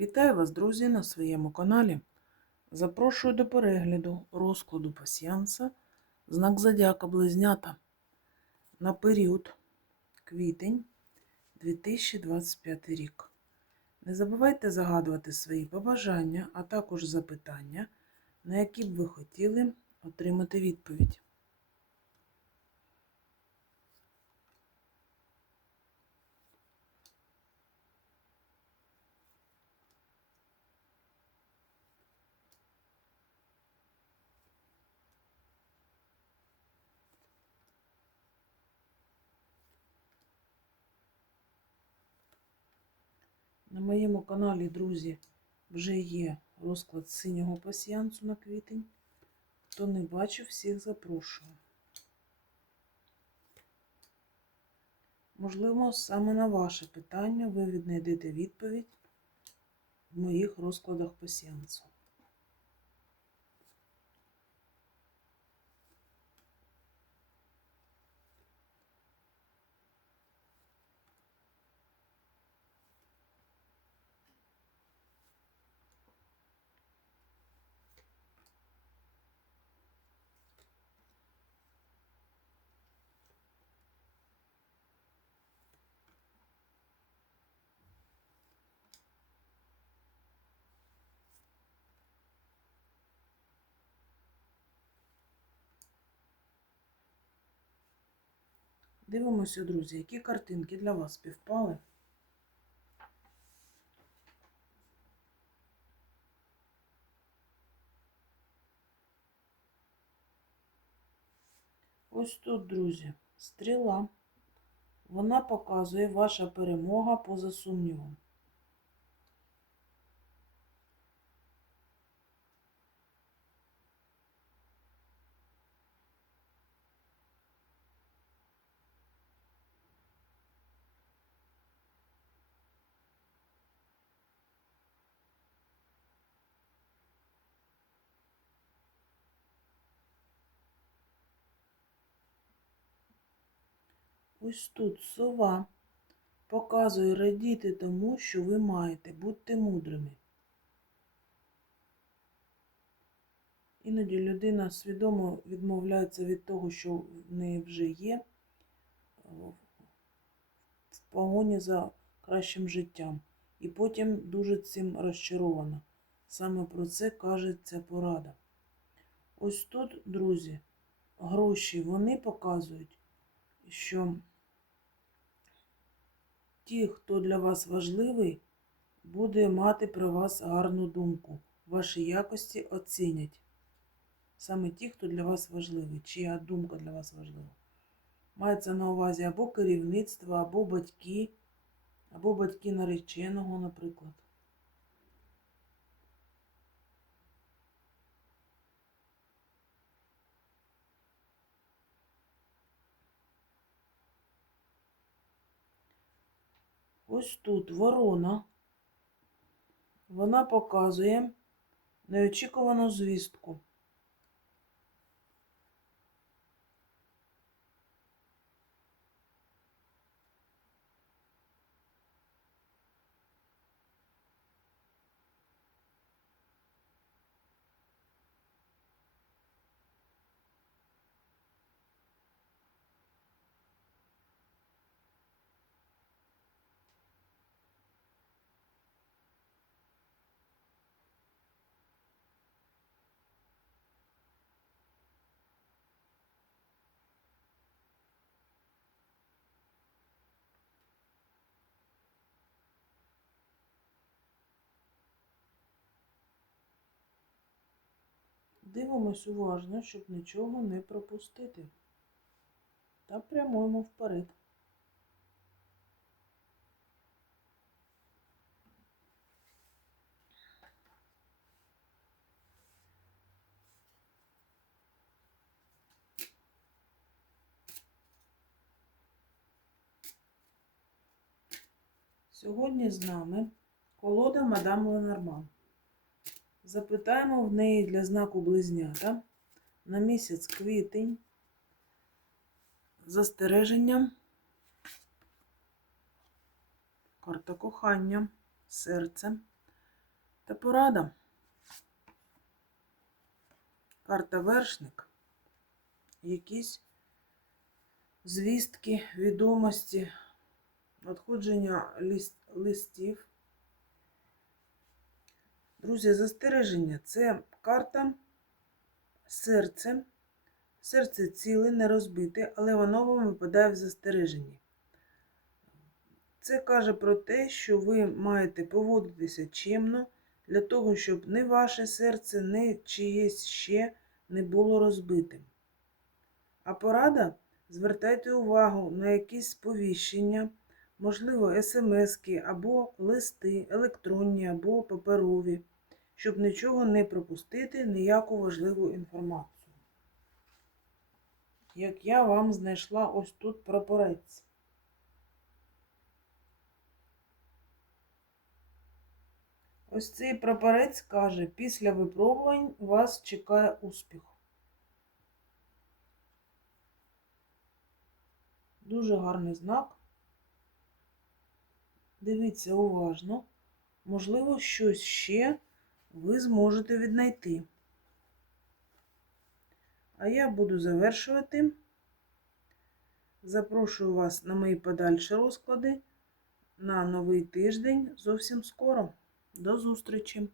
Вітаю вас, друзі, на своєму каналі. Запрошую до перегляду розкладу пасіянса знак Зодіака Близнята на період квітень 2025 рік. Не забувайте загадувати свої побажання, а також запитання, на які б ви хотіли отримати відповідь. На моєму каналі, друзі, вже є розклад синього пасіянсу на квітень. Хто не бачив, всіх запрошую. Можливо, саме на ваше питання ви віднайдете відповідь в моїх розкладах пасіянсу. Дивимося, друзі, які картинки для вас співпали. Ось тут, друзі, стріла. Вона показує ваша перемога поза сумнівом. Ось тут сова показує радіти тому, що ви маєте, будьте мудрими. Іноді людина свідомо відмовляється від того, що в неї вже є, в погоні за кращим життям. І потім дуже цим розчарована. Саме про це каже ця порада. Ось тут, друзі, гроші вони показують, що ті, хто для вас важливий, буде мати про вас гарну думку. Ваші якості оцінять. Саме ті, хто для вас важливий, чия думка для вас важлива. Мається на увазі або керівництво, або батьки, або батьки нареченого, наприклад. Ось тут ворона. Вона показує неочікувану звістку. Дивимось уважно, щоб нічого не пропустити. Та прямуємо вперед. Сьогодні з нами колода мадам Ленорман. Запитаємо в неї для знаку близнята на місяць квітень застереження, карта кохання, серце, Та порада. Карта вершник. Якісь звістки, відомості, надходження ліс- листів. Друзі, застереження це карта серце. Серце ціле, не розбите, але воно вам випадає в застереженні. Це каже про те, що ви маєте поводитися чемно для того, щоб не ваше серце, не чиєсь ще не було розбитим. А порада звертайте увагу на якісь сповіщення, можливо, смски або листи, електронні або паперові, щоб нічого не пропустити, ніяку важливу інформацію. Як я вам знайшла ось тут прапорець. Ось цей прапорець каже, після випробувань вас чекає успіх. Дуже гарний знак. Дивіться уважно. Можливо, щось ще ви зможете віднайти. А я буду завершувати. Запрошую вас на мої подальші розклади на новий тиждень зовсім скоро. До зустрічі!